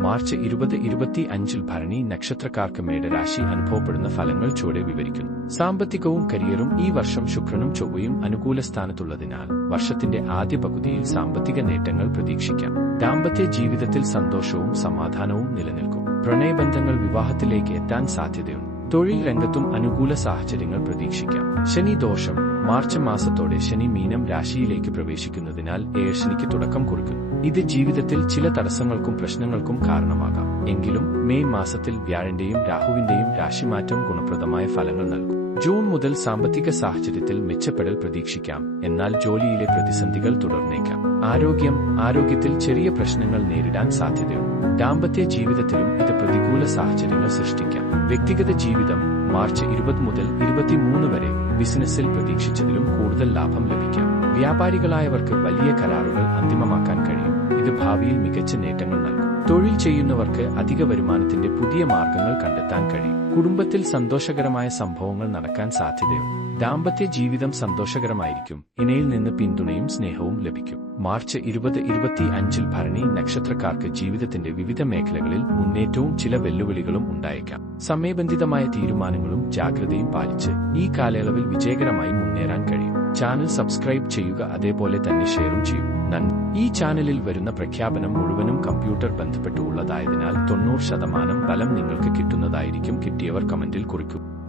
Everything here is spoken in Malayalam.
മാർച്ച് ഇരുപത് ഇരുപത്തി അഞ്ചിൽ ഭരണി നക്ഷത്രക്കാർക്ക് മേടരാശി അനുഭവപ്പെടുന്ന ഫലങ്ങൾ ചുവടെ വിവരിക്കുന്നു. സാമ്പത്തികവും കരിയറും ഈ വർഷം ശുക്രനും ചൊവ്വയും അനുകൂല സ്ഥാനത്തുള്ളതിനാൽ വർഷത്തിന്റെ ആദ്യ പകുതിയിൽ സാമ്പത്തിക നേട്ടങ്ങൾ പ്രതീക്ഷിക്കാം. ദാമ്പത്യ ജീവിതത്തിൽ സന്തോഷവും സമാധാനവും നിലനിൽക്കും. പ്രണയബന്ധങ്ങൾ വിവാഹത്തിലേക്ക് എത്താൻ സാധ്യതയുണ്ട്. തൊഴിൽ രംഗത്തും അനുകൂല സാഹചര്യങ്ങൾ പ്രതീക്ഷിക്കാം. ശനി ദോഷം മാർച്ച് മാസത്തോടെ ശനി മീനം രാശിയിലേക്ക് പ്രവേശിക്കുന്നതിനാൽ ഏഴശനിക്ക് തുടക്കം കുറിക്കുന്നു. ഇത് ജീവിതത്തിൽ ചില തടസ്സങ്ങൾക്കും പ്രശ്നങ്ങൾക്കും കാരണമാകാം. എങ്കിലും മെയ് മാസത്തിൽ വ്യാഴന്റെയും രാഹുവിന്റെയും രാശിമാറ്റം ഗുണപ്രദമായ ഫലങ്ങൾ നൽകും. ജൂൺ മുതൽ സാമ്പത്തിക സാഹചര്യത്തിൽ മെച്ചപ്പെടൽ പ്രതീക്ഷിക്കാം. എന്നാൽ ജോലിയിലെ പ്രതിസന്ധികൾ തുടർന്നേക്കാം. ആരോഗ്യം ആരോഗ്യത്തിൽ ചെറിയ പ്രശ്നങ്ങൾ നേരിടാൻ സാധ്യതയുണ്ട്. ദാമ്പത്യ ജീവിതത്തിലും ഇത് പ്രതികൂല സാഹചര്യങ്ങൾ സൃഷ്ടിക്കാം. വ്യക്തിഗത ജീവിതം മാർച്ച് ഇരുപത് മുതൽ ഇരുപത്തിമൂന്ന് വരെ ബിസിനസ്സിൽ പ്രതീക്ഷിച്ചതിലും കൂടുതൽ ലാഭം ലഭിക്കാം. വ്യാപാരികളായവർക്ക് വലിയ കരാറുകൾ അന്തിമമാക്കാൻ കഴിയും. ഇത് ഭാവിയിൽ മികച്ച നേട്ടങ്ങൾ നൽകും. തൊഴിൽ ചെയ്യുന്നവർക്ക് അധിക വരുമാനത്തിന്റെ പുതിയ മാർഗങ്ങൾ കണ്ടെത്താൻ കഴിയും. കുടുംബത്തിൽ സന്തോഷകരമായ സംഭവങ്ങൾ നടക്കാൻ സാധ്യതയുണ്ട്. ദാമ്പത്യ ജീവിതം സന്തോഷകരമായിരിക്കും. ഇണയിൽ നിന്ന് പിന്തുണയും സ്നേഹവും ലഭിക്കും. മാർച്ച് ഇരുപത് ഇരുപത്തി അഞ്ചിൽ ഭരണി നക്ഷത്രക്കാർക്ക് ജീവിതത്തിന്റെ വിവിധ മേഖലകളിൽ മുന്നേറ്റവും ചില വെല്ലുവിളികളും ഉണ്ടായേക്കാം. സമയബന്ധിതമായ തീരുമാനങ്ങളും ജാഗ്രതയും പാലിച്ച് ഈ കാലയളവിൽ വിജയകരമായി മുന്നേറാൻ കഴിയും. ചാനൽ സബ്സ്ക്രൈബ് ചെയ്യുക അതേപോലെ തന്നെ ഷെയറും ചെയ്യും. നന്ദി ഈ ചാനലിൽ വരുന്ന പ്രഖ്യാപനം മുഴുവനും കമ്പ്യൂട്ടർ ബന്ധപ്പെട്ടുള്ളതായതിനാൽ തൊണ്ണൂറ് ശതമാനം ഫലം നിങ്ങൾക്ക് കിട്ടുന്നതായിരിക്കും കിട്ടിയവർ കമന്റിൽ കുറിക്കും.